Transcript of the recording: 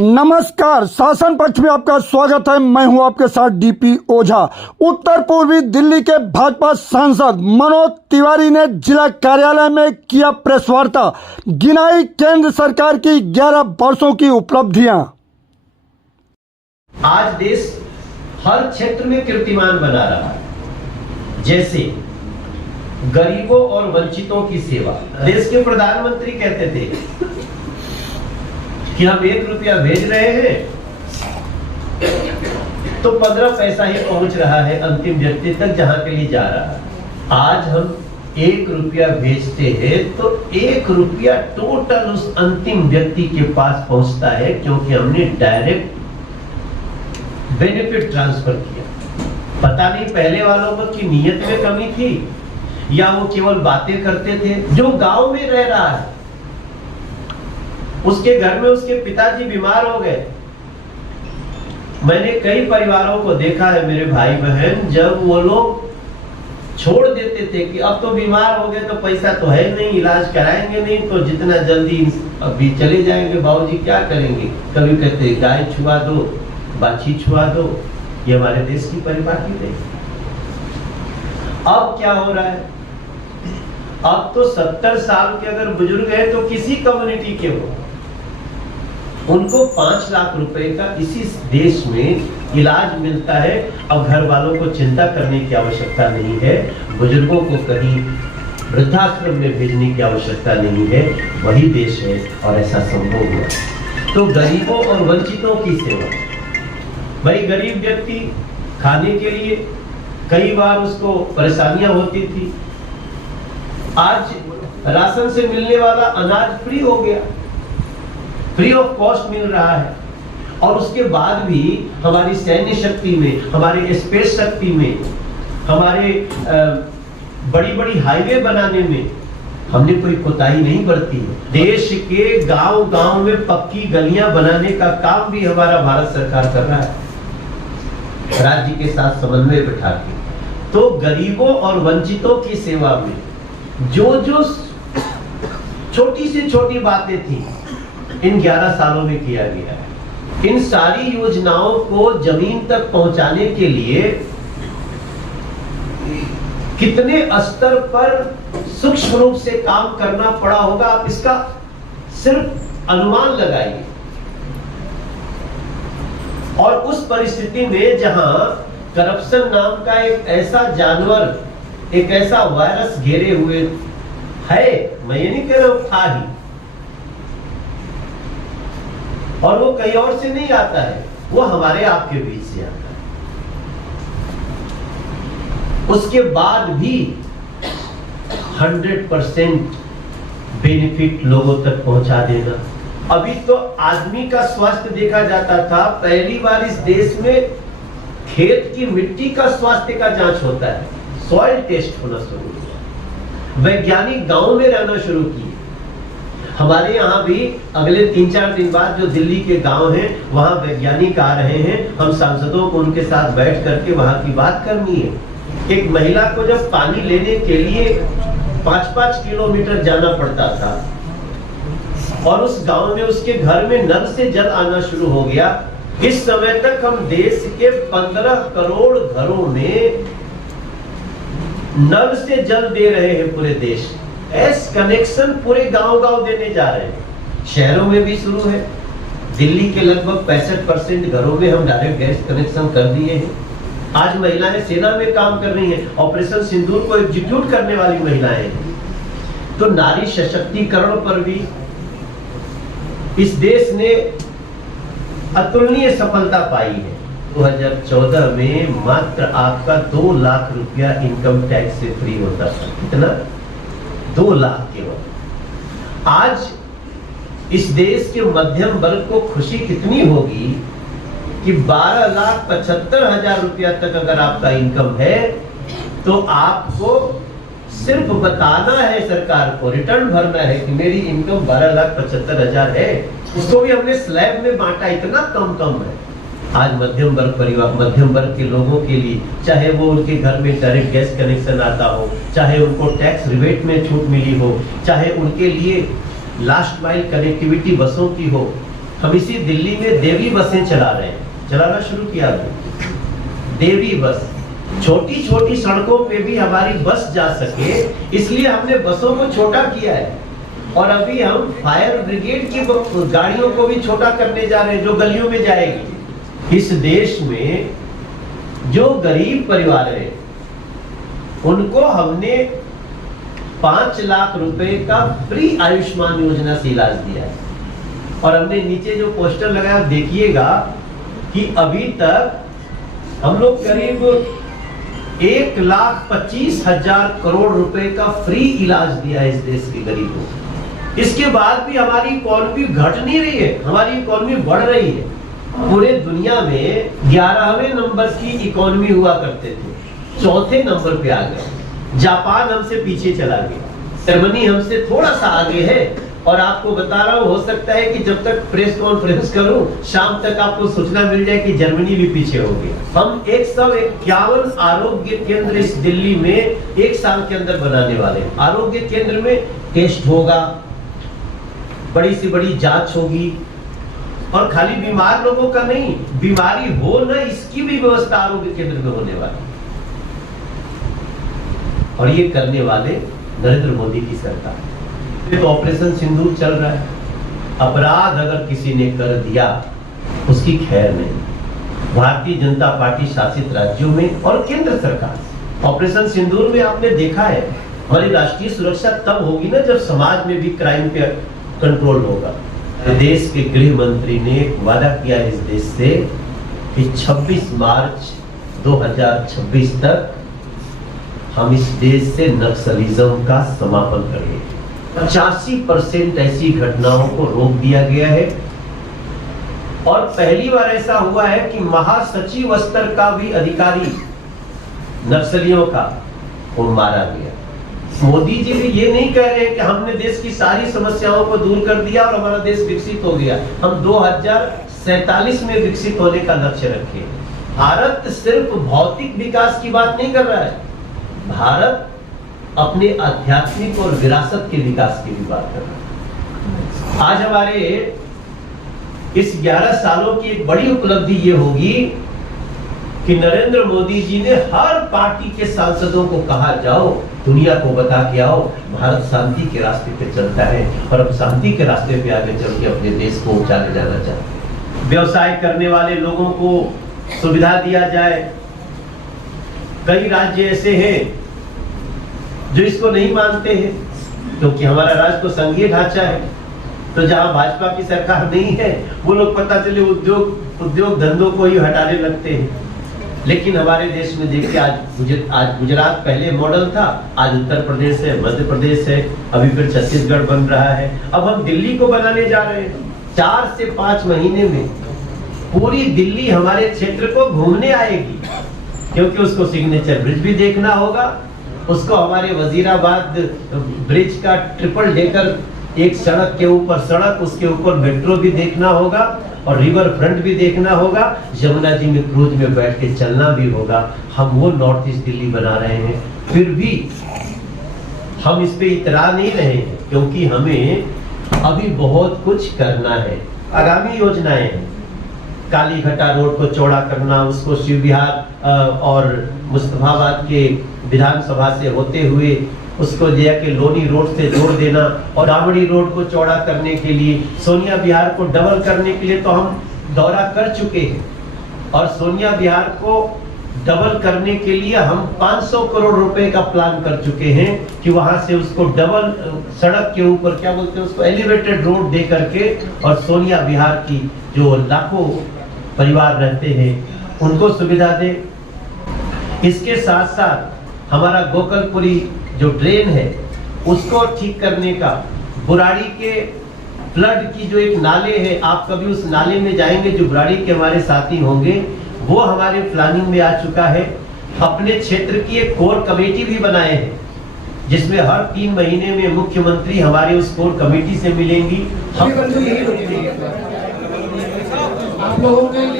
नमस्कार, शासन पक्ष में आपका स्वागत है। मैं हूं आपके साथ डीपी ओझा। उत्तर पूर्वी दिल्ली के भाजपा सांसद मनोज तिवारी ने जिला कार्यालय में किया प्रेस वार्ता, गिनाई केंद्र सरकार की 11 वर्षों की उपलब्धियां। आज देश हर क्षेत्र में कीर्तिमान बना रहा है, जैसे गरीबों और वंचितों की सेवा। देश के प्रधानमंत्री कहते थे कि हम 1 रुपया भेज रहे हैं तो 15 पैसा ही पहुंच रहा है अंतिम व्यक्ति तक जहां के लिए जा रहा है। आज हम 1 रुपया भेजते हैं तो 1 रुपया टोटल उस अंतिम व्यक्ति के पास पहुंचता है, क्योंकि हमने डायरेक्ट बेनिफिट ट्रांसफर किया। पता नहीं पहले वालों को की नीयत में कमी थी या वो केवल बातें करते थे। जो गांव में रह रहा है, उसके घर में उसके पिताजी बीमार हो गए। मैंने कई परिवारों को देखा है, मेरे भाई बहन, जब वो लोग छोड़ देते थे कि अब तो बीमार हो गए तो पैसा तो है नहीं, इलाज कराएंगे नहीं तो जितना जल्दी अभी चले जाएंगे, बाबूजी क्या करेंगे। कभी कहते गाय छुआ दो, बाछी छुआ दो। ये हमारे देश की परिपाटी है। अब क्या हो रहा है, अब तो 70 साल के अगर बुजुर्ग हैं तो किसी कम्युनिटी के हो, उनको 5 लाख रुपए का इसी देश में इलाज मिलता है। अब घर वालों को चिंता करने की आवश्यकता नहीं है, बुजुर्गों को कहीं वृद्धाश्रम में भेजने की आवश्यकता नहीं है। वही देश है और ऐसा संभव हुआ। तो गरीबों और वंचितों की सेवा। भाई गरीब व्यक्ति खाने के लिए कई बार उसको परेशानियां होती थी। आज राशन से मिलने वाला अनाज फ्री हो गया, फ्री ऑफ कॉस्ट मिल रहा है। और उसके बाद भी हमारी सैन्य शक्ति में, हमारे स्पेस शक्ति में, हमारे बड़ी बड़ी हाईवे बनाने में हमने कोई कोताही नहीं बरती है। देश के गांव गांव में पक्की गलियां बनाने का काम भी हमारा भारत सरकार कर रहा है, राज्य के साथ समन्वय बिठा के। तो गरीबों और वंचितों की सेवा में जो जो छोटी से छोटी बातें थी, इन 11 सालों में किया गया है। इन सारी योजनाओं को जमीन तक पहुंचाने के लिए कितने स्तर पर सूक्ष्म रूप से काम करना पड़ा होगा, आप इसका सिर्फ अनुमान लगाइए। और उस परिस्थिति में जहां करप्शन नाम का एक ऐसा जानवर, एक ऐसा वायरस घेरे हुए है, मैं ये नहीं कह रहा हूं था ही, और वो कहीं और से नहीं आता है, वो हमारे आपके बीच से आता है। उसके बाद भी 100% बेनिफिट लोगों तक पहुंचा देना। अभी तो आदमी का स्वास्थ्य देखा जाता था, पहली बार इस देश में खेत की मिट्टी का स्वास्थ्य का जांच होता है, सॉइल टेस्ट होना शुरू हुआ। वैज्ञानिक गांव में रहना शुरू किए। हमारे यहाँ भी अगले 3-4 दिन बाद जो दिल्ली के गांव हैं, वहां वैज्ञानिक आ रहे हैं। हम सांसदों को उनके साथ बैठ करके वहां की बात करनी है। एक महिला को जब पानी लेने के लिए 5-5 किलोमीटर जाना पड़ता था, और उस गांव में उसके घर में नल से जल आना शुरू हो गया। इस समय तक हम देश के 15 करोड़ घरों में नल से जल दे रहे हैं पूरे देश। गैस कनेक्शन पूरे गांव-गांव देने जा रहे हैं। शहरों में भी शुरू है। दिल्ली के लगभग 65% घरों में हम डायरेक्ट गैस कनेक्शन कर दिए हैं। आज महिलाएं सेना में काम कर रही हैं, ऑपरेशन सिंदूर को एग्जीक्यूट करने वाली महिलाएं हैं। तो नारी सशक्तिकरण पर भी इस देश ने अतुलनीय सफलता पाई है। 2014 में मात्र आपका 2 लाख रुपया इनकम टैक्स से फ्री होता था। कितना? 2 लाख केवल। आज इस देश के मध्यम वर्ग को खुशी कितनी होगी कि 12,75,000 रुपया तक अगर आपका इनकम है तो आपको सिर्फ बताना है सरकार को, रिटर्न भरना है कि मेरी इनकम 12,75,000 है। उसको भी हमने स्लैब में बांटा, इतना कम है। आज मध्यम वर्ग परिवार, मध्यम वर्ग के लोगों के लिए, चाहे वो उनके घर में डायरेक्ट गैस कनेक्शन आता हो, चाहे उनको टैक्स रिबेट में छूट मिली हो, चाहे उनके लिए लास्ट माइल कनेक्टिविटी बसों की हो, हम इसी दिल्ली में देवी बसें चला रहे हैं, चलाना शुरू किया अभी। देवी बस, छोटी छोटी सड़कों पे भी हमारी बस जा सके, इसलिए हमने बसों को छोटा किया है। और अभी हम फायर ब्रिगेड की गाड़ियों को भी छोटा करने जा रहे हैं, जो गलियों में जाएगी। इस देश में जो गरीब परिवार है उनको हमने 5 लाख रुपए का फ्री आयुष्मान योजना से इलाज दिया है। और हमने नीचे जो पोस्टर लगाया देखिएगा कि अभी तक हम लोग करीब 1,25,000 करोड़ रुपए का फ्री इलाज दिया है इस देश के गरीबों को। इसके बाद भी हमारी इकोनॉमी घट नहीं रही है, हमारी इकोनॉमी बढ़ रही है। पूरे दुनिया में 11वें नंबर की इकोनॉमी हुआ करते थे, 4थे नंबर पे आ गए। जापान हमसे पीछे चला गया, जर्मनी हमसे थोड़ा सा आगे है। और आपको बता रहा हूं, हो सकता है कि जब तक प्रेस कॉन्फ्रेंस करूं शाम तक आपको सूचना मिल जाए कि जर्मनी भी पीछे हो गया। हम 151 आरोग्य केंद्र इस दिल्ली में 1 साल के अंदर बनाने वाले हैं। आरोग्य केंद्र में टेस्ट होगा, बड़ी से बड़ी जांच होगी, और खाली बीमार लोगों का नहीं, बीमारी हो ना इसकी भी व्यवस्था आरोग्य केंद्र में होने वाली। और ये करने वाले नरेंद्र मोदी की सरकार है। तो ऑपरेशन सिंदूर चल रहा है, अपराध अगर किसी ने कर दिया उसकी खैर नहीं। भारतीय जनता पार्टी शासित राज्यों में और केंद्र सरकार, ऑपरेशन सिंदूर में आपने देखा है हमारी राष्ट्रीय सुरक्षा तब होगी ना जब समाज में भी क्राइम पे कंट्रोल होगा। देश के गृह मंत्री ने एक वादा किया इस देश से कि 26 मार्च 2026 तक हम इस देश से नक्सलिज्म का समापन करेंगे। 85% ऐसी घटनाओं को रोक दिया गया है। और पहली बार ऐसा हुआ है कि महासचिव स्तर का भी अधिकारी नक्सलियों का वो मारा गया। मोदी जी भी ये नहीं कह रहे कि हमने देश की सारी समस्याओं को दूर कर दिया और हमारा देश विकसित हो गया। हम 2047 में विकसित होने का लक्ष्य रखे। भारत सिर्फ भौतिक विकास की बात नहीं कर रहा है, भारत अपने आध्यात्मिक और विरासत के विकास की भी बात कर रहा है। आज हमारे इस 11 सालों की एक बड़ी उपलब्धि ये होगी कि नरेंद्र मोदी जी ने हर पार्टी के सांसदों को कहा, जाओ दुनिया को बता के आओ भारत शांति के रास्ते पे चलता है और अब शांति के रास्ते पे आगे चल के अपने देश को ऊंचा ले जाना चाहते हैं। व्यवसाय करने वाले लोगों को सुविधा दिया जाए। कई राज्य ऐसे हैं जो इसको नहीं मानते हैं, क्योंकि हमारा राज्य तो संघीय ढांचा है। तो जहां भाजपा की सरकार नहीं है वो लोग पता चले उद्योग धंधों को ही हटाने लगते हैं। लेकिन हमारे देश में देखिए, आज गुजरात पहले मॉडल था, आज उत्तर प्रदेश है, मध्य प्रदेश है, अभी फिर छत्तीसगढ़ बन रहा है। अब हम दिल्ली को बनाने जा रहे हैं। 4 से 5 महीने में पूरी दिल्ली हमारे क्षेत्र को घूमने आएगी, क्योंकि उसको सिग्नेचर ब्रिज भी देखना होगा, उसको हमारे वजीराबाद ब्रिज का ट्रिपल डेकर एक सड़क के ऊपर सड़क, उसके ऊपर मेट्रो भी देखना होगा और रिवर फ्रंट भी देखना होगा। यमुना जी में क्रूज में बैठ के चलना भी होगा। हम वो नॉर्थ ईस्ट दिल्ली बना रहे हैं, फिर भी हम इस पे इतरा नहीं रहे हैं, क्योंकि हमें अभी बहुत कुछ करना है। आगामी योजनाएं हैं, कालीघटा रोड को चौड़ा करना, उसको शिव विहार और मुस्तफाबाद के विधानसभा से होते हुए उसको लेके लोनी रोड से जोड़ देना, और रावड़ी रोड को चौड़ा करने के लिए सोनिया विहार को डबल करने के लिए तो हम दौरा कर चुके हैं। और सोनिया विहार को डबल करने के लिए हम 500 करोड़ रुपए का प्लान कर चुके हैं कि वहां से उसको डबल सड़क के ऊपर, क्या बोलते हैं उसको, एलिवेटेड रोड दे करके, और सोनिया विहार की जो लाखों परिवार रहते हैं उनको सुविधा दे। इसके साथ साथ हमारा गोकलपुरी जो ड्रेन है उसको ठीक करने का, बुराड़ी के फ्लड की जो एक नाले है, आप कभी उस नाले में जाएंगे, जो बुराड़ी के हमारे साथी होंगे, वो हमारे प्लानिंग में आ चुका है। अपने क्षेत्र की एक कोर कमेटी भी बनाए हैं, जिसमें हर 3 महीने में मुख्यमंत्री हमारे उस कोर कमेटी से मिलेंगी। हम आप लोगों के लिए